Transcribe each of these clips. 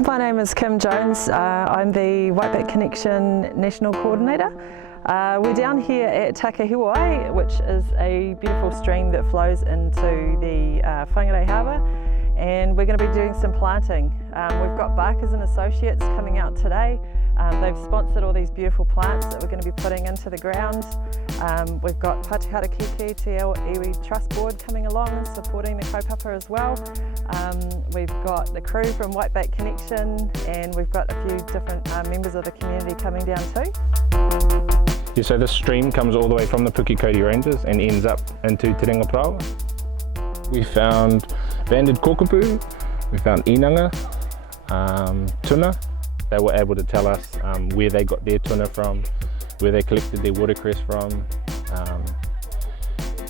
My name is Kim Jones. I'm the Whitebait Connection National Coordinator. We're down here at Takahiwai, which is a beautiful stream that flows into the Whangarei Harbour, and we're going to be doing some planting. We've got Barkers and Associates coming out today. They've sponsored all these beautiful plants that we're going to be putting into the ground. We've got Patuharakeke Te Iwi Trust Board coming along and supporting the kaupapa as well. We've got the crew from Whitebait Connection, and we've got a few different members of the community coming down too. Yeah, so this stream comes all the way from the Pukekohe Ranges and ends up into Te Aotearoa. We found banded kōkapu, we found inanga, tuna. They were able to tell us where they got their tuna from, where they collected their watercress from,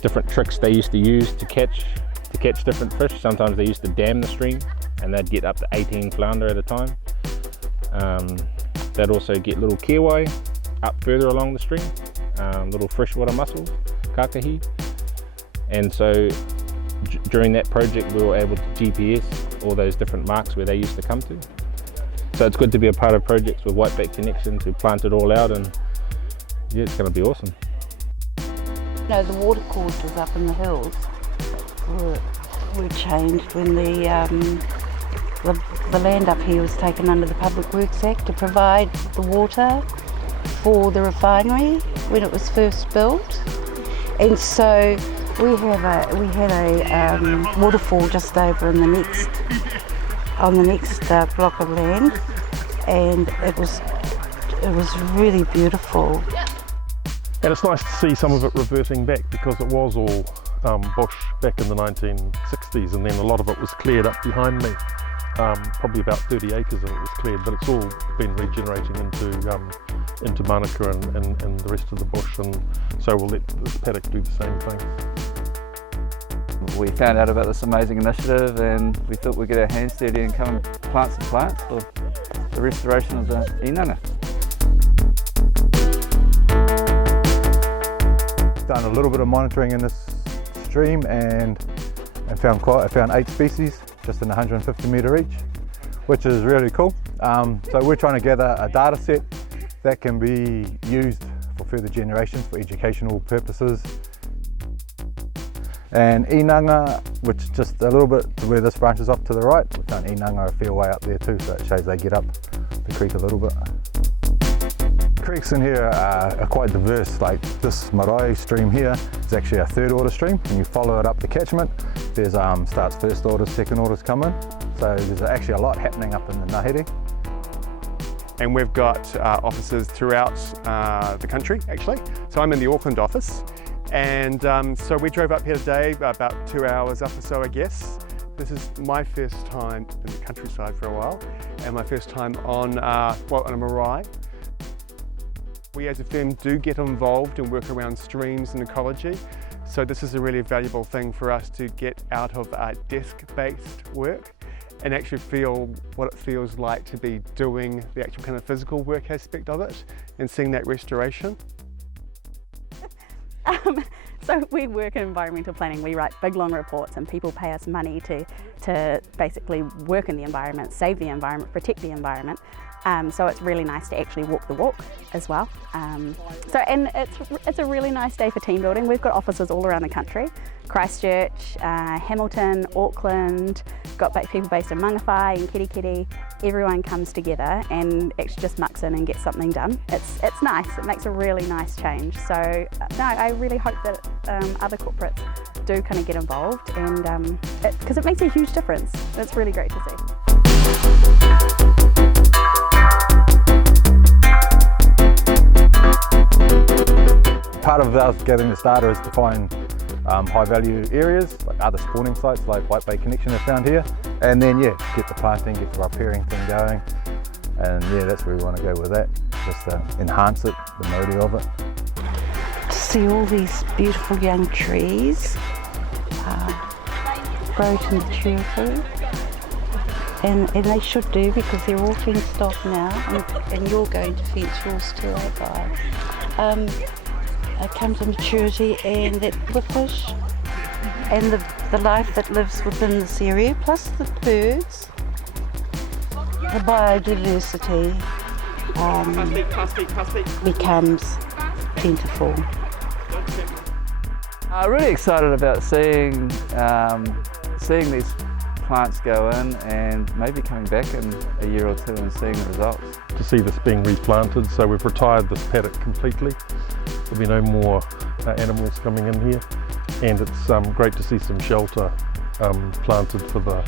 different tricks they used to use to catch different fish. Sometimes they used to dam the stream and they'd get up to 18 flounder at a time. They'd also get little kiwai up further along the stream, little freshwater mussels, kakahi. And so during that project we were able to GPS all those different marks where they used to come to. So it's good to be a part of projects with Whitebait Connection to plant it all out, and yeah, it's going to be awesome. You know, the watercourses up in the hills were changed when the land up here was taken under the Public Works Act to provide the water for the refinery when it was first built. And so we had a waterfall just over on the next block of land, and it was really beautiful. And it's nice to see some of it reverting back, because it was all bush back in the 1960s, and then a lot of it was cleared up behind me. Probably about 30 acres of it was cleared, but it's all been regenerating into manuka and the rest of the bush, and so we'll let this paddock do the same thing. We found out about this amazing initiative and we thought we'd get our hands dirty and come and plant some plants for the restoration of the inanga. Done a little bit of monitoring in this stream and I found 8 species just in 150 metre each, which is really cool. So we're trying to gather a data set that can be used for further generations for educational purposes. And inanga, which is just a little bit where this branches off to the right, we've done inanga a fair way up there too, so it shows they get up the creek a little bit. Creeks in here are quite diverse. Like this Marae stream here is actually a 3rd order stream, and you follow it up the catchment. There's starts 1st orders, 2nd orders come in, so there's actually a lot happening up in the Ngahere. And we've got offices throughout the country actually. So I'm in the Auckland office. And so we drove up here today, about 2 hours up or so I guess. This is my first time in the countryside for a while, and my first time on a marae. We as a firm do get involved and work around streams and ecology, so this is a really valuable thing for us to get out of desk-based work and actually feel what it feels like to be doing the actual kind of physical work aspect of it and seeing that restoration. So we work in environmental planning. We write big long reports and people pay us money to basically work in the environment, save the environment, protect the environment. So it's really nice to actually walk the walk as well. And it's a really nice day for team building. We've got offices all around the country. Christchurch, Hamilton, Auckland, got people based in Mangawhai and Kirikiri. Everyone comes together and actually just mucks in and gets something done. It's nice, it makes a really nice change. So no, I really hope that other corporates do kind of get involved, and because it makes a huge difference. It's really great to see. Part of us gathering this data is to find high value areas, like other spawning sites like Whitebait Connection have found here, and then yeah, get the planting, get the riparian thing going, and yeah, that's where we want to go with that, just to enhance it, the mauri of it. To see all these beautiful young trees grow to maturity, and they should do, because they're all fenced off now, and you're going to fence yours too, guys. Come to maturity, and the fish and the life that lives within this area, plus the birds, the biodiversity becomes plentiful. Really excited about seeing these plants go in and maybe coming back in a year or two and seeing the results. To see this being replanted, so we've retired this paddock completely. There'll be no more animals coming in here, and it's great to see some shelter planted for the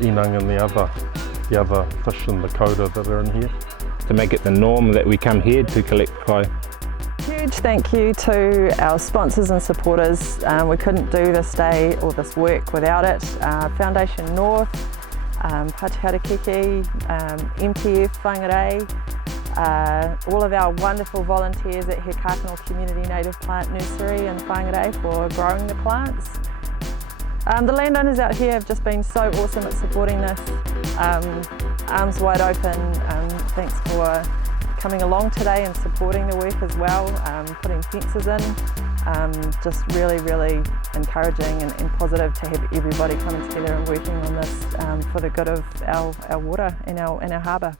inang and the other fish in the coda that are in here. To make it the norm that we come here to collect kai. Huge thank you to our sponsors and supporters. We couldn't do this day or this work without it. Foundation North, Patuharakeke, MTF Whangarei, all of our wonderful volunteers at He Kakano Community Native Plant Nursery in Whangarei for growing the plants. The landowners out here have just been so awesome at supporting this. Arms wide open. Thanks for coming along today and supporting the work as well, putting fences in. Just really, really encouraging and positive to have everybody coming together and working on this for the good of our water and our harbour.